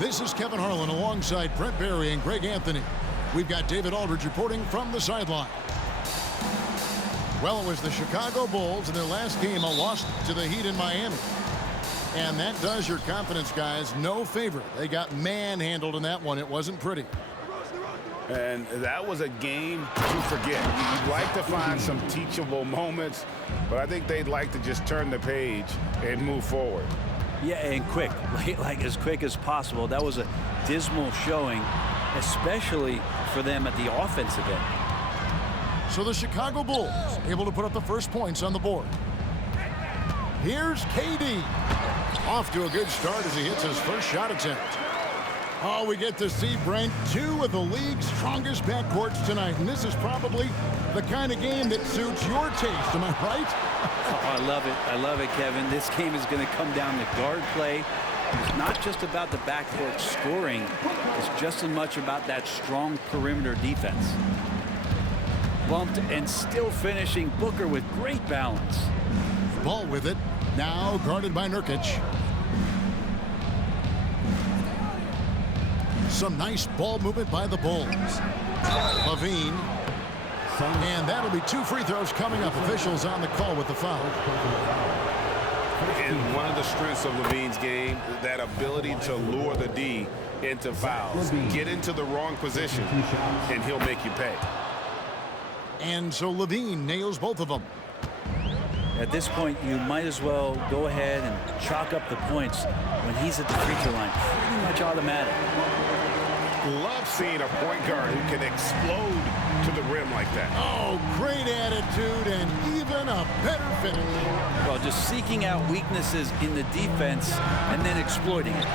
This is Kevin Harlan alongside Brent Barry and Greg Anthony. We've got David Aldridge reporting from the sideline. Well, it was the Chicago Bulls in their last game, a loss to the Heat in Miami. And that does your confidence guys no favor. They got manhandled in that one. It wasn't pretty. And that was a game to forget. You'd like to find some teachable moments, but I think they'd like to just turn the page and move forward. Yeah, and quick, like as quick as possible. That was a dismal showing, especially for them at the offensive end. So the Chicago Bulls able to put up the first points on the board. Here's KD. Off to a good start as he hits his first shot attempt. Oh, we get to see, Brent, two of the league's strongest backcourts tonight. And this is probably the kind of game that suits your taste. Am I right? Oh, I love it. I love it, Kevin. This game is going to come down to guard play. It's not just about the backcourt scoring. It's just as much about that strong perimeter defense. Bumped and still finishing. Booker with great balance. Ball with it. Now guarded by Nurkic. Some nice ball movement by the Bulls. Lavine. And that'll be two free throws coming up. Officials on the call with the foul. And one of the strengths of Lavine's game, that ability to lure the D into fouls. Get into the wrong position, and he'll make you pay. And so Lavine nails both of them. At this point, you might as well go ahead and chalk up the points when he's at the free throw line. Pretty much automatic. Love seeing a point guard who can explode to the rim like that. Oh, great attitude and even a better finish. Well, just seeking out weaknesses in the defense and then exploiting it.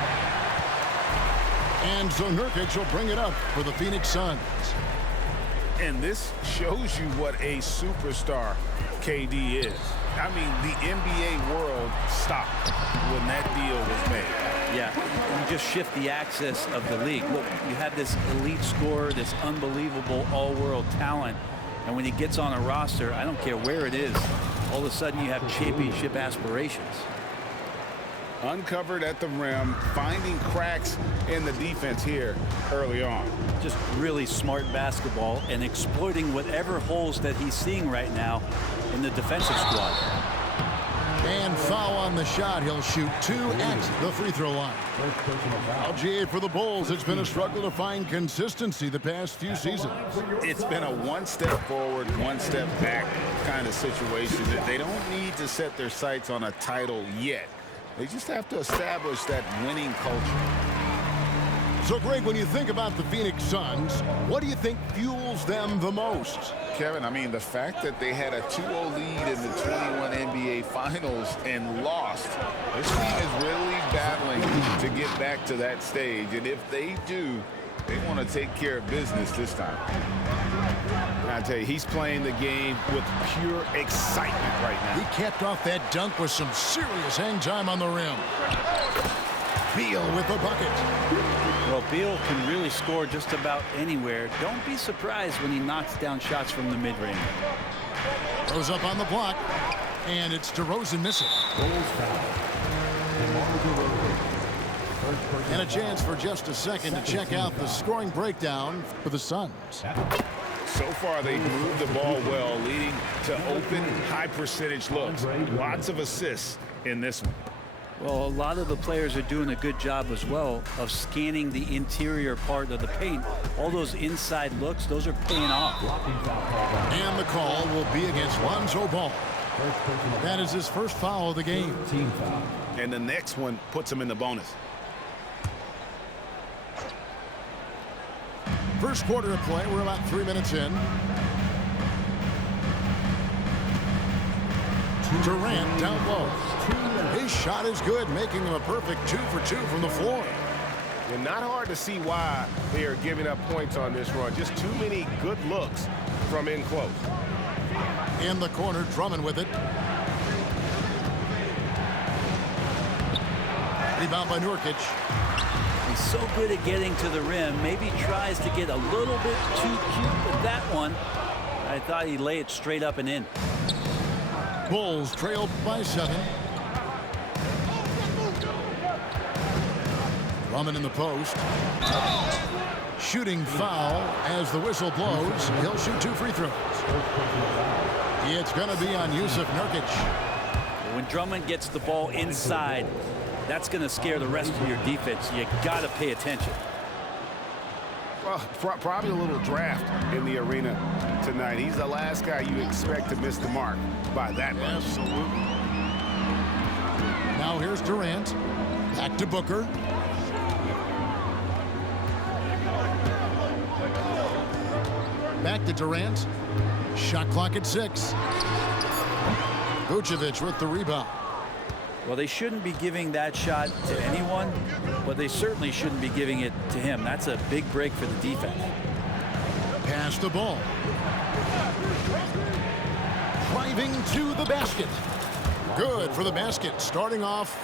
And so Nurkic will bring it up for the Phoenix Suns. And this shows you what a superstar KD is. I mean, the NBA world stopped when that deal was made. Yeah, you just shift the axis of the league. Look, you have this elite scorer, this unbelievable all-world talent, and when he gets on a roster, I don't care where it is, all of a sudden you have championship aspirations. Uncovered at the rim, finding cracks in the defense here early on. Just really smart basketball and exploiting whatever holes that he's seeing right now in the defensive squad. And foul on the shot. He'll shoot two at the free throw line. Now, GA, for the Bulls, it's been a struggle to find consistency the past few seasons. It's been a one step forward, one step back kind of situation. They don't need to set their sights on a title yet. They just have to establish that winning culture. So, Greg, when you think about the Phoenix Suns, what do you think fuels them the most? Kevin, I mean, the fact that they had a 2-0 lead in the 21 NBA Finals and lost. This team is really battling to get back to that stage. And if they do, they want to take care of business this time. I tell you, he's playing the game with pure excitement right now. He capped off that dunk with some serious hang time on the rim. Beal with the bucket. Well, Beal can really score just about anywhere. Don't be surprised when he knocks down shots from the mid-range. Goes up on the block, and it's DeRozan missing. And a chance for just a second to check out the scoring breakdown for the Suns. So far, they've moved the ball well, leading to open, high-percentage looks. Lots of assists in this one. Well, a lot of the players are doing a good job as well of scanning the interior part of the paint. All those inside looks, those are paying off. And the call will be against Lonzo Ball. That is his first foul of the game. And the next one puts him in the bonus. First quarter of play, we're about 3 minutes in. Durant down low. His shot is good, making him a perfect 2 for 2 from the floor. And not hard to see why they are giving up points on this run. Just too many good looks from in close. In the corner, Drummond with it. Rebound by Nurkic. He's so good at getting to the rim. Maybe tries to get a little bit too cute with that one. I thought he'd lay it straight up and in. Bulls trailed by 7. Drummond in the post. Shooting foul as the whistle blows. He'll shoot 2 free throws. It's going to be on Yusuf Nurkic. When Drummond gets the ball inside, that's going to scare the rest of your defense. You got to pay attention. Well, probably a little draft in the arena tonight. He's the last guy you expect to miss the mark by that much. Absolutely. Now here's Durant. Back to Booker. Back to Durant. Shot clock at 6. Vucevic with the rebound. Well, they shouldn't be giving that shot to anyone, but they certainly shouldn't be giving it to him. That's a big break for the defense. Pass the ball. Driving to the basket. Good for the basket. Starting off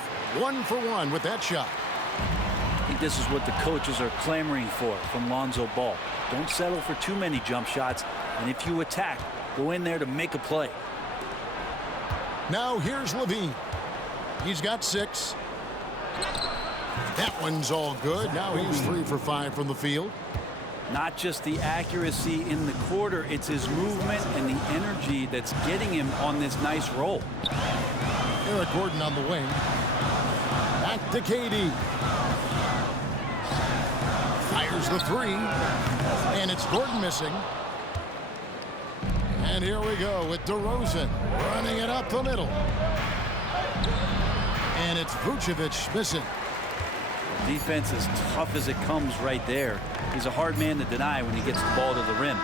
1 for 1 with that shot. I think this is what the coaches are clamoring for from Lonzo Ball. Don't settle for too many jump shots, and if you attack, go in there to make a play. Now here's Lavine. He's got 6. That one's all good. Now he's 3 for 5 from the field. Not just the accuracy in the quarter, it's his movement and the energy that's getting him on this nice roll. Eric Gordon on the wing. Back to KD. Fires the 3. And it's Gordon missing. And here we go with DeRozan running it up the middle. And it's Vucevic missing. Defense as tough as it comes right there. He's a hard man to deny when he gets the ball to the rim.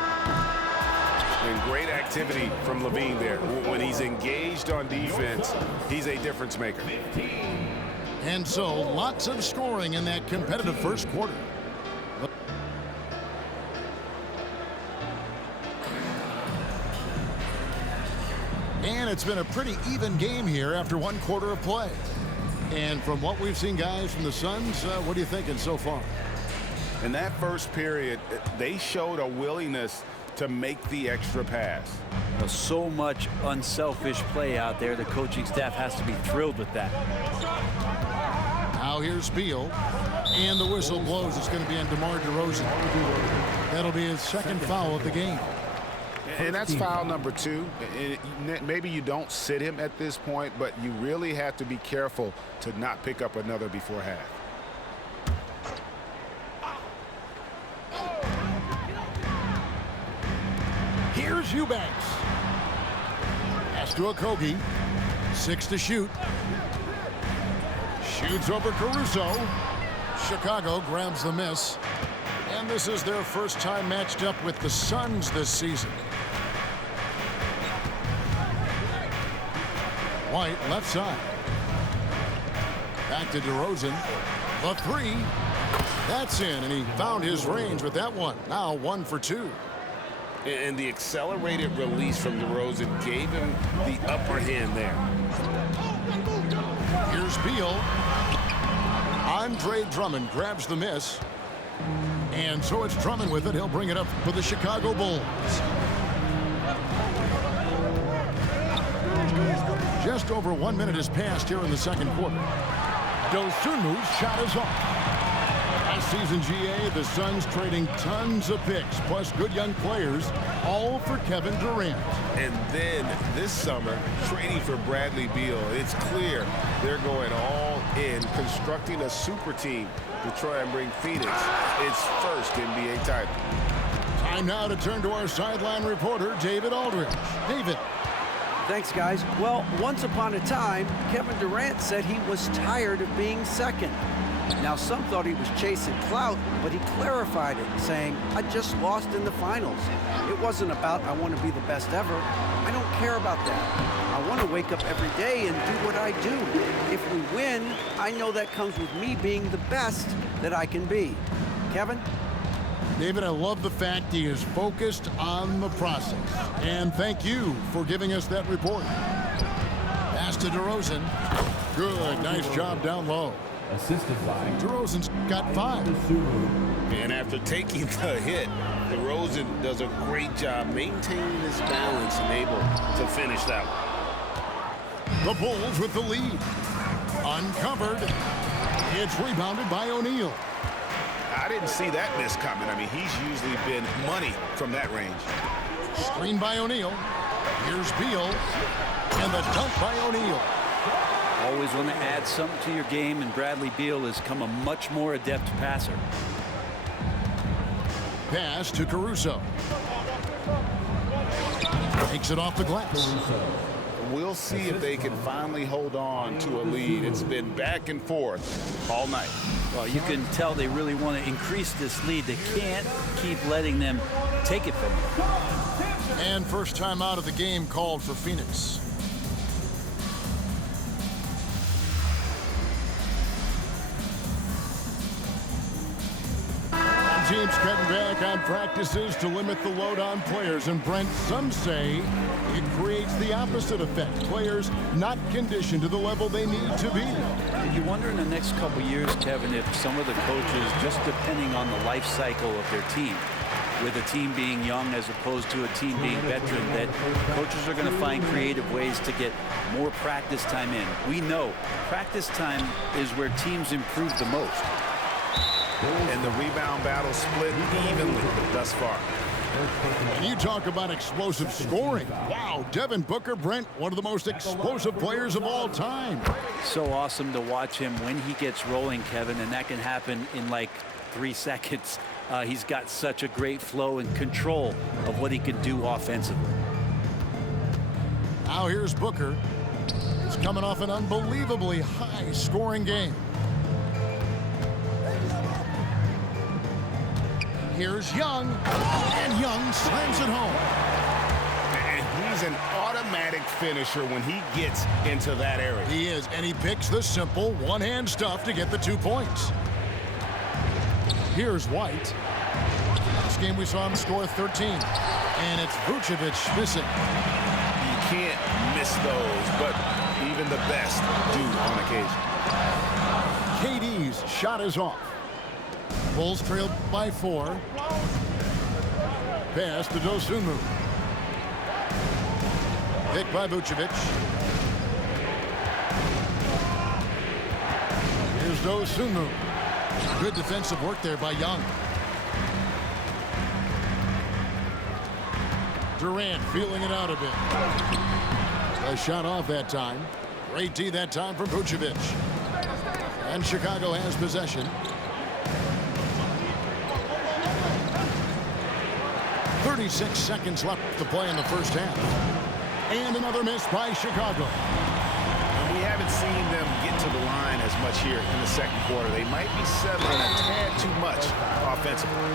And great activity from Lavine there. When he's engaged on defense, he's a difference maker. And so lots of scoring in that competitive first quarter. And it's been a pretty even game here after 1 quarter of play. And from what we've seen, guys, from the Suns, what are you thinking so far? In that first period, they showed a willingness to make the extra pass. So much unselfish play out there. The coaching staff has to be thrilled with that. Now here's Beal. And the whistle blows. It's going to be on DeMar DeRozan. That'll be his 2nd foul of the game. And that's foul number 2. Maybe you don't sit him at this point, but you really have to be careful to not pick up another before half. Here's Eubanks. Pass to Okogie. 6 to shoot. Shoots over Caruso. Chicago grabs the miss. And this is their first time matched up with the Suns this season. White left side. Back to DeRozan. The 3. That's in, and he found his range with that one. Now 1 for 2. And the accelerated release from DeRozan gave him the upper hand there. Here's Beal. Andre Drummond grabs the miss. And so it's Drummond with it. He'll bring it up for the Chicago Bulls. Just over 1 minute has passed here in the second quarter. Dosunmu's shot is off. Last season, GA, the Suns trading tons of picks, plus good young players, all for Kevin Durant. And then this summer, trading for Bradley Beal. It's clear they're going all in, constructing a super team to try and bring Phoenix its first NBA title. Time now to turn to our sideline reporter, David Aldridge. David. Thanks, guys. Well, once upon a time, Kevin Durant said he was tired of being second. Now, some thought he was chasing clout, but he clarified it, saying, I just lost in the finals. It wasn't about I want to be the best ever. I don't care about that. I want to wake up every day and do what I do. If we win, I know that comes with me being the best that I can be. Kevin? David, I love the fact he is focused on the process. And thank you for giving us that report. Pass to DeRozan. Good, nice job down low. Assisted by DeRozan's got 5. And after taking the hit, DeRozan does a great job maintaining his balance and able to finish that one. The Bulls with the lead. Uncovered. It's rebounded by O'Neal. I didn't see that miss coming. I mean, he's usually been money from that range. Screen by O'Neal. Here's Beal. And the dunk by O'Neal. Always want to add something to your game, and Bradley Beal has come a much more adept passer. Pass to Caruso. Takes it off the glass. We'll see if they can finally hold on to a lead. It's been back and forth all night. Well, you can tell they really want to increase this lead. They can't keep letting them take it from them. And first time out of the game called for Phoenix. Teams cutting back on practices to limit the load on players. And Brent, some say it creates the opposite effect. Players not conditioned to the level they need to be. And you wonder in the next couple years, Kevin, if some of the coaches, just depending on the life cycle of their team, with a team being young as opposed to a team being veteran, that coaches are going to find creative ways to get more practice time in. We know practice time is where teams improve the most. And the rebound battle split evenly thus far. And you talk about explosive scoring. Wow, Devin Booker, Brent, one of the most explosive players of all time. So awesome to watch him when he gets rolling, Kevin, and that can happen in like 3 seconds. He's got such a great flow and control of what he can do offensively. Now here's Booker. He's coming off an unbelievably high-scoring game. Here's Young, and Young slams it home. And he's an automatic finisher when he gets into that area. He is, and he picks the simple one-hand stuff to get the 2 points. Here's White. This game we saw him score 13, and it's Vucevic missing. You can't miss those, but even the best do on occasion. KD's shot is off. Bulls trailed by 4. Pass to Dosunmu. Pick by Vucevic. Here's Dosunmu. Good defensive work there by Young. Durant feeling it out a bit. A shot off that time. Great D that time from Vucevic. And Chicago has possession. 36 seconds left to play in the first half. And another miss by Chicago. And we haven't seen them get to the line as much here in the second quarter. They might be settling a tad too much offensively.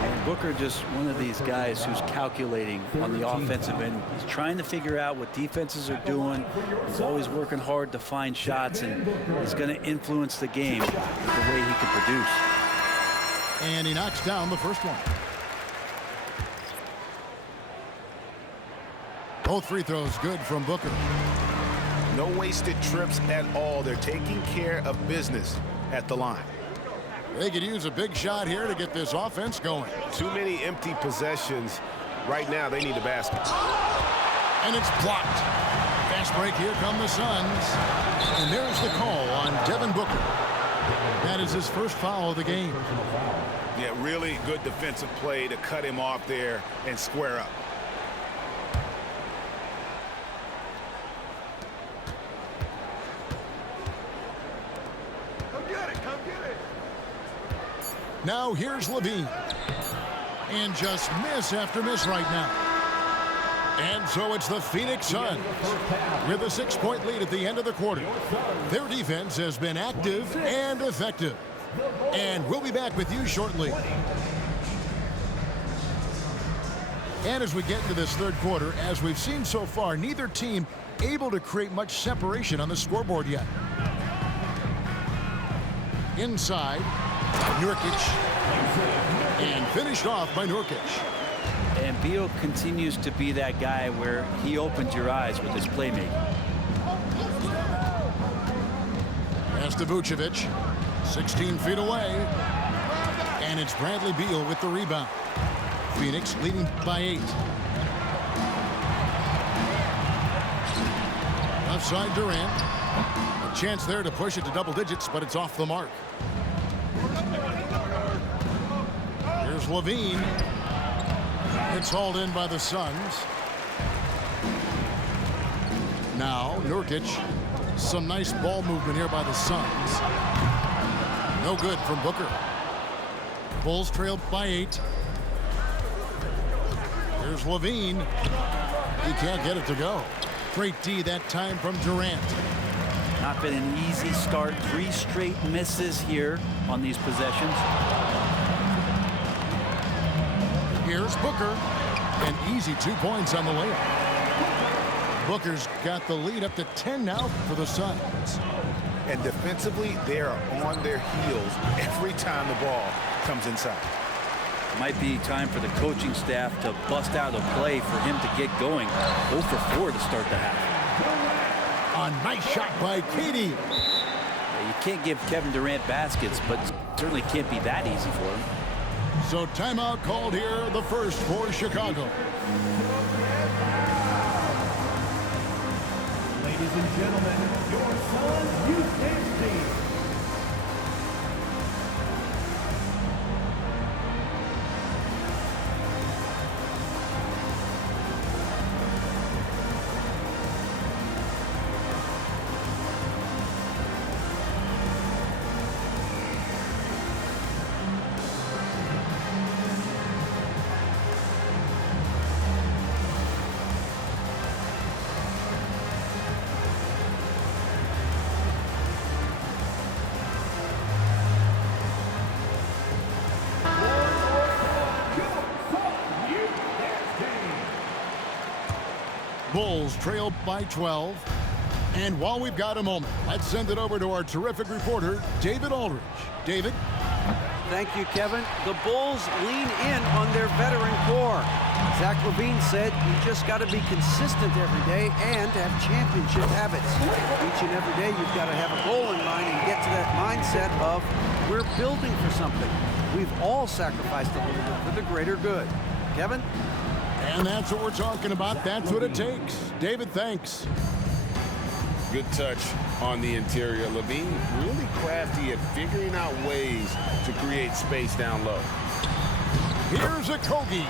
And Booker just one of these guys who's calculating on the offensive end. He's trying to figure out what defenses are doing. He's always working hard to find shots, and he's going to influence the game with the way he can produce. And he knocks down the first one. Both free throws good from Booker. No wasted trips at all. They're taking care of business at the line. They could use a big shot here to get this offense going. Too many empty possessions. Right now, they need a basket. And it's blocked. Fast break. Here come the Suns. And there's the call on Devin Booker. That is his first foul of the game. Yeah, really good defensive play to cut him off there and square up. Now here's Lavine. And just miss after miss right now. And so it's the Phoenix Suns with a 6-point lead at the end of the quarter. Their defense has been active and effective. And we'll be back with you shortly. And as we get into this third quarter, as we've seen so far, neither team able to create much separation on the scoreboard yet. Inside. Nurkic, and finished off by Nurkic. And Beal continues to be that guy where he opens your eyes with his playmaking. Pass to Vucevic, 16 feet away, and it's Bradley Beal with the rebound. Phoenix leading by 8. Offside Durant. A chance there to push it to double digits, but it's off the mark. Here's Lavine. It's hauled in by the Suns. Now, Nurkic. Some nice ball movement here by the Suns. No good from Booker. Bulls trailed by 8. Here's Lavine. He can't get it to go. Great D that time from Durant. Not been an easy start. 3 straight misses here on these possessions. Here's Booker. An easy 2 points on the layup. Booker's got the lead up to 10 now for the Suns. And defensively, they are on their heels every time the ball comes inside. Might be time for the coaching staff to bust out a play for him to get going. 0 for 4 to start the half. A nice shot by KD. You can't give Kevin Durant baskets, but certainly can't be that easy for him. So timeout called here, the first for Chicago. Ladies and gentlemen, your Suns youth dance team. Bulls trail by 12. And while we've got a moment, let's send it over to our terrific reporter, David Aldridge. David? Thank you, Kevin. The Bulls lean in on their veteran core. Zach Lavine said you just got to be consistent every day and have championship habits. Each and every day you've got to have a goal in mind and get to that mindset of we're building for something. We've all sacrificed a little bit for the greater good. Kevin? And that's what we're talking about. That's what it takes. David, thanks. Good touch on the interior. Lavine really crafty at figuring out ways to create space down low. Here's a Kogi.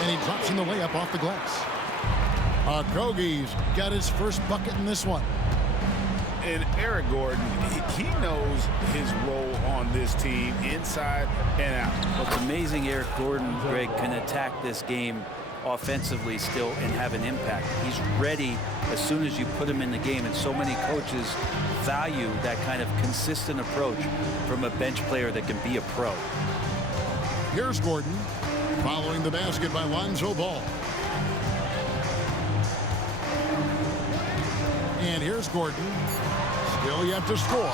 And he drops in the layup off the glass. Kogi's got his first bucket in this one. And Eric Gordon, he knows his role on this team inside and out. Well, it's amazing Eric Gordon, Greg, can attack this game offensively still and have an impact. He's ready as soon as you put him in the game, and so many coaches value that kind of consistent approach from a bench player that can be a pro. Here's Gordon following the basket by Lonzo Ball. And here's Gordon. Still yet to score.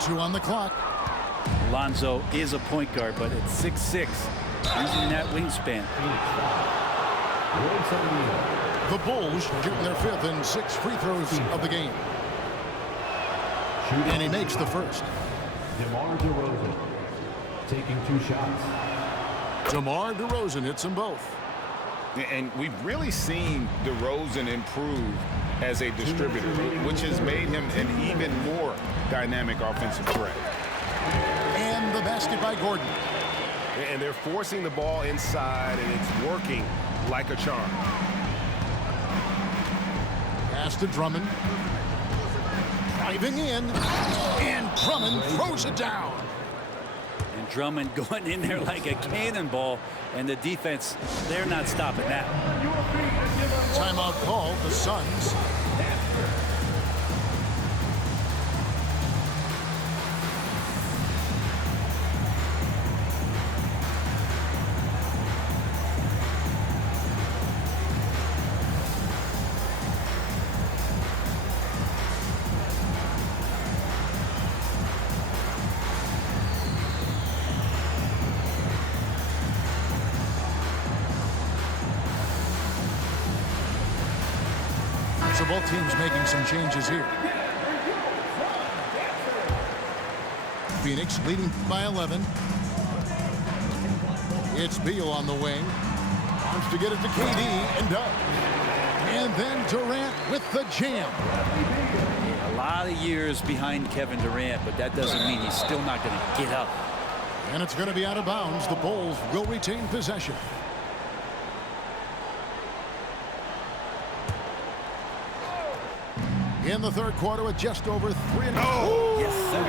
2 on the clock. Lonzo is a point guard, but at 6'6", using that wingspan. The Bulls shooting their 5th and 6th free throws of the game. And he makes the first. DeMar DeRozan taking 2 shots. DeMar DeRozan hits them both. And we've really seen DeRozan improve as a distributor, which has made him an even more dynamic offensive threat. And the basket by Gordon. And they're forcing the ball inside, and it's working like a charm. Pass to Drummond. Driving in. And Drummond throws it down. And Drummond going in there like a cannonball, and the defense, they're not stopping that. Timeout call, the Suns. So both teams making some changes here. Phoenix leading by 11. It's Beal on the wing. Wants to get it to KD and does. And then Durant with the jam. A lot of years behind Kevin Durant, but that doesn't mean he's still not going to get up. And it's going to be out of bounds. The Bulls will retain possession. In the third quarter with just over 3. Oh! Yes, sir.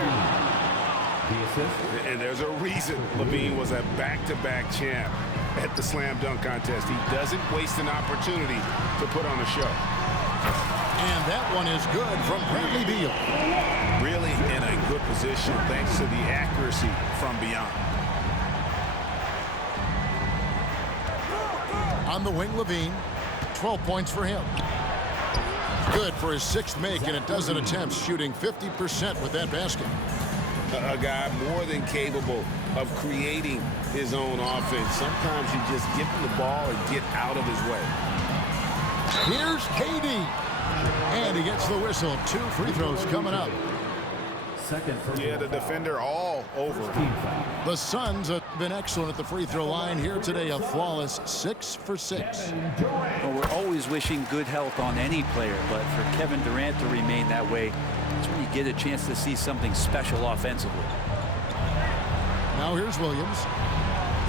The assist. And there's a reason Lavine was a back-to-back champ at the slam dunk contest. He doesn't waste an opportunity to put on a show. And that one is good from Bradley Beal. Really in a good position thanks to the accuracy from beyond. On the wing, Lavine. 12 points for him. Good for his 6th make in a dozen attempts, shooting 50% with that basket. A guy more than capable of creating his own offense. Sometimes you just give him the ball and get out of his way. Here's KD. And he gets the whistle. 2 free throws coming up. Second for Yeah, the defender all over. The Suns have been excellent at the free throw line here today. A flawless 6 for 6. Well, we're always wishing good health on any player, but for Kevin Durant to remain that way, that's when you get a chance to see something special offensively. Now here's Williams.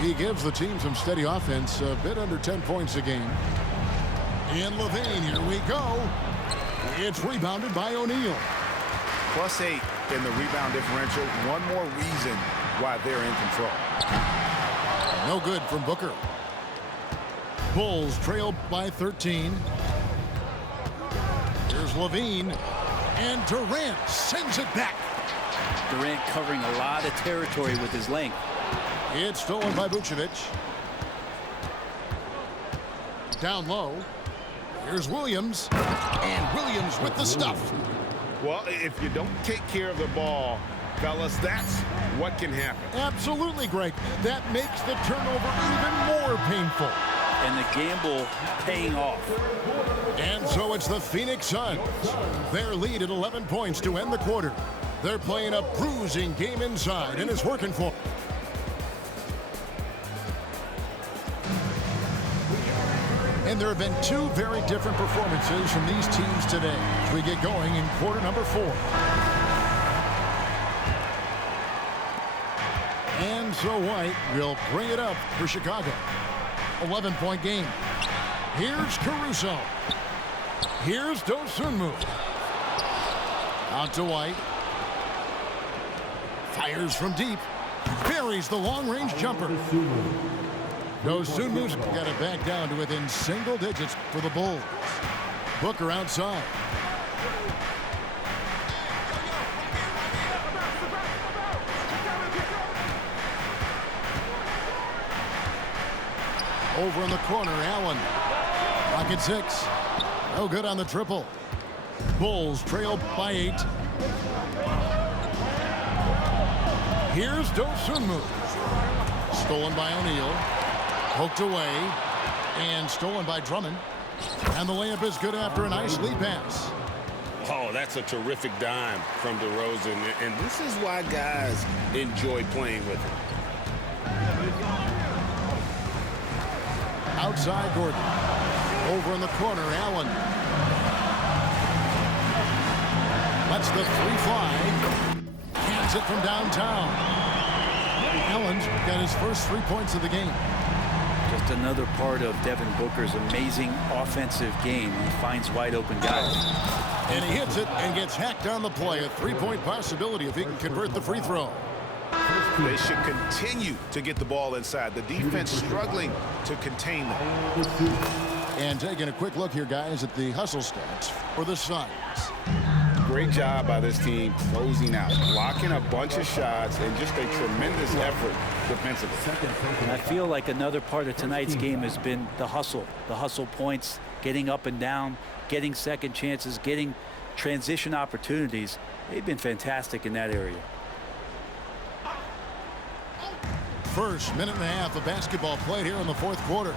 He gives the team some steady offense, a bit under 10 points a game. And Lavine, here we go. It's rebounded by O'Neal. +8 in the rebound differential. One more reason why they're in control. No good from Booker. Bulls trail by 13. Here's Lavine. And Durant sends it back. Durant covering a lot of territory with his length. It's stolen by Vucevic. Down low. Here's Williams. And Williams with the stuff. Well, if you don't take care of the ball, fellas, that's what can happen. Absolutely, Greg. That makes the turnover even more painful. And the gamble paying off. And so it's the Phoenix Suns. Their lead at 11 points to end the quarter. They're playing a bruising game inside, and it's working for them. And there have been 2 very different performances from these teams today as we get going in quarter number 4. And so White will bring it up for Chicago. 11-point game. Here's Caruso. Here's Dosunmu. Out to White. Fires from deep. Buries the long-range jumper. Dosunmu's got it back down to within single digits for the Bulls. Booker outside. Over in the corner, Allen. Pocket 6. No good on the triple. Bulls trail by 8. Here's Dosunmu. Stolen by O'Neal. Poked away. And stolen by Drummond. And the layup is good after a nice lead pass. Oh, that's a terrific dime from DeRozan. And this is why guys enjoy playing with him. Outside Gordon. Over in the corner, Allen. Lets the 3 fly. Cans it from downtown. Allen's got his first 3 points of the game. Just another part of Devin Booker's amazing offensive game. He finds wide open guys. And he hits it and gets hacked on the play. A 3-point possibility if he can convert the free throw. They should continue to get the ball inside. The defense struggling to contain them. And taking a quick look here, guys, at the hustle stats for the Suns. Great job by this team closing out, blocking a bunch of shots, and just a tremendous effort defensively. And I feel like another part of tonight's game has been the hustle points, getting up and down, getting second chances, getting transition opportunities. They've been fantastic in that area. First minute and a half of basketball played here in the fourth quarter.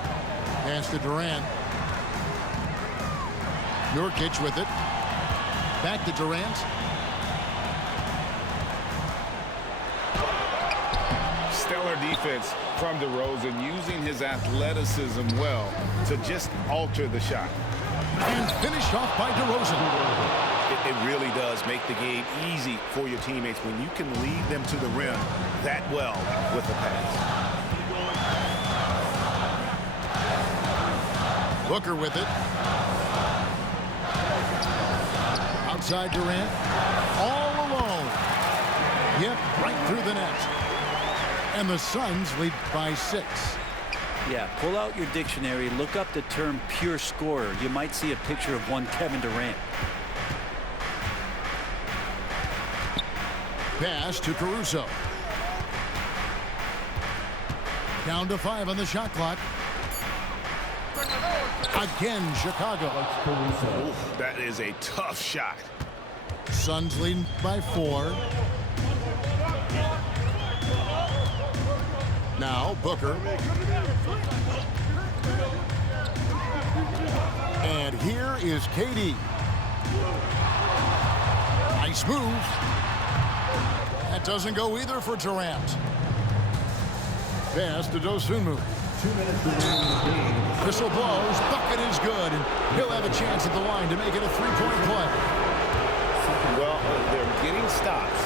Pass to Durant. Nurkic with it. Back to Durant. Stellar defense from DeRozan, using his athleticism well to just alter the shot. And finished off by DeRozan. It It really does make the game easy for your teammates when you can lead them to the rim that well with the pass. Booker with it. Outside Durant. All alone. Yep, right through the net. And the Suns lead by 6. Yeah, pull out your dictionary, look up the term pure scorer. You might see a picture of one Kevin Durant. Pass to Caruso. Down to 5 on the shot clock. Again, Chicago. Ooh, that is a tough shot. Suns leading by 4. Now Booker. And here is KD. Nice move. That doesn't go either for Durant. Pass to Dosunmu. 2 minutes remaining in the game. Whistle blows. Bucket is good. And he'll have a chance at the line to make it a 3-point play. Well, they're getting stops,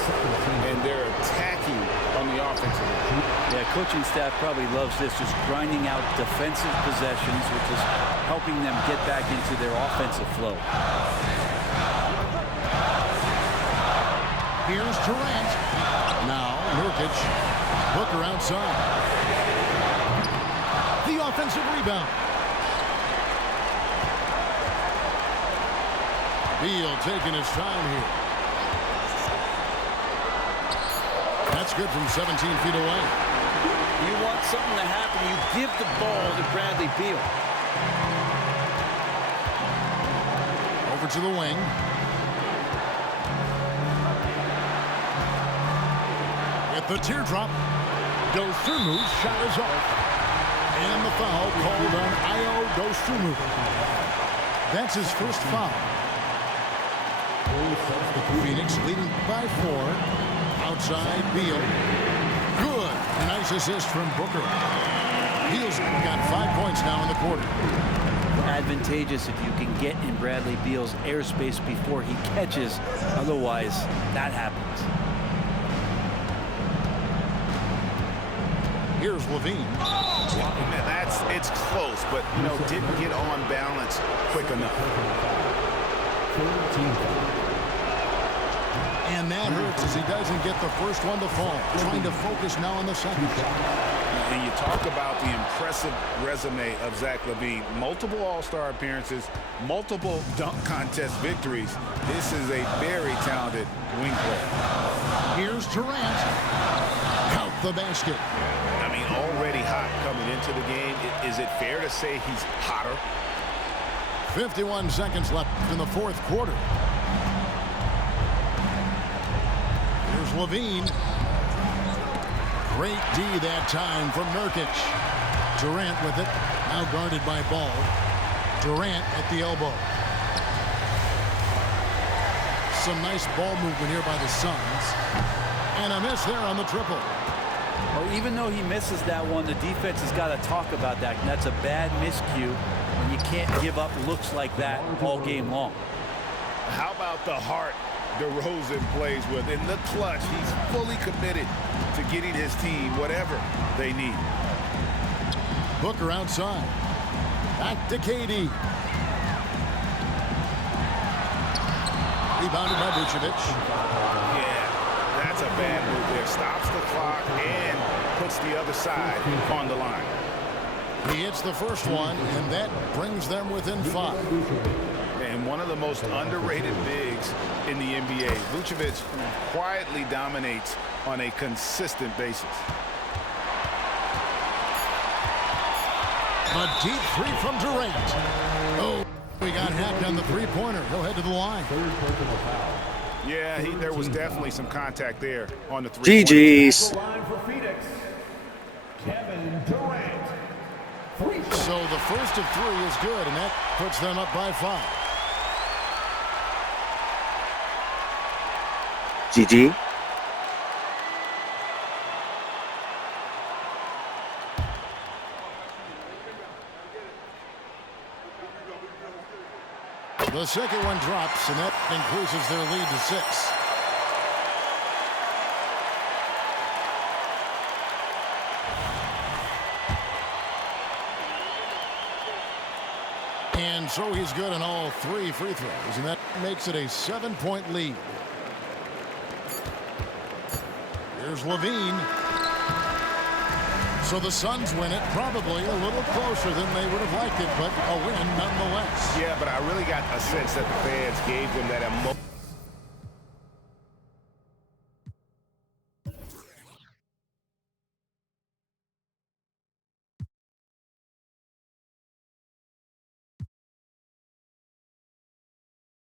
and they're attacking on the offensive end. Yeah, coaching staff probably loves this, just grinding out defensive possessions, which is helping them get back into their offensive flow. Here's Durant. Now Nurkic. Booker outside. The offensive rebound. Beal taking his time here. That's good from 17 feet away. You want something to happen, you give the ball to Bradley Beal. Over to the wing. At the teardrop. Dosunmu's shot is off. And the foul called on Ayo Dosunmu. That's his first foul. Phoenix leading by 4. Outside Beal. Good. Nice assist from Booker. Beal's got 5 points now in the quarter. Advantageous if you can get in Bradley Beal's airspace before he catches. Otherwise, that happens. Here's Lavine. It's close, but didn't get on balance quick enough. And that hurts as he doesn't get the first one to fall. Trying to focus now on the second. And you talk about the impressive resume of Zach Lavine. Multiple All-Star appearances, multiple dunk contest victories. This is a very talented wing player. Here's Durant. Count the basket. I mean, already hot coming into the game. Is it fair to say he's hotter? 51 seconds left in the fourth quarter. Here's Lavine. Great D that time from Nurkic. Durant with it. Now guarded by Ball. Durant at the elbow. Some nice ball movement here by the Suns. And a miss there on the triple. Well, even though he misses that one, the defense has got to talk about that. And that's a bad miscue. And you can't give up looks like that all game long. How about the heart DeRozan plays with? In the clutch, he's fully committed to getting his team whatever they need. Booker outside. Back to KD. Rebounded by Vucevic. Yeah, that's a bad move there. Stops the clock and puts the other side on the line. He hits the first one, and that brings them within 5. And one of the most underrated bigs in the NBA. Vucevic quietly dominates on a consistent basis. A deep 3 from Durant. Oh, we got hacked on the three-pointer. He'll head to the line. Yeah, there was definitely some contact there on the three-pointer. GG's. The line for Phoenix, Kevin Durant. So the first of 3 is good, and that puts them up by 5. GG. The second one drops, and that increases their lead to 6. And so he's good on all 3 free throws, and that makes it a 7-point lead. Here's Lavine. So the Suns win it, probably a little closer than they would have liked it, but a win nonetheless. Yeah, but I really got a sense that the fans gave them that emotion.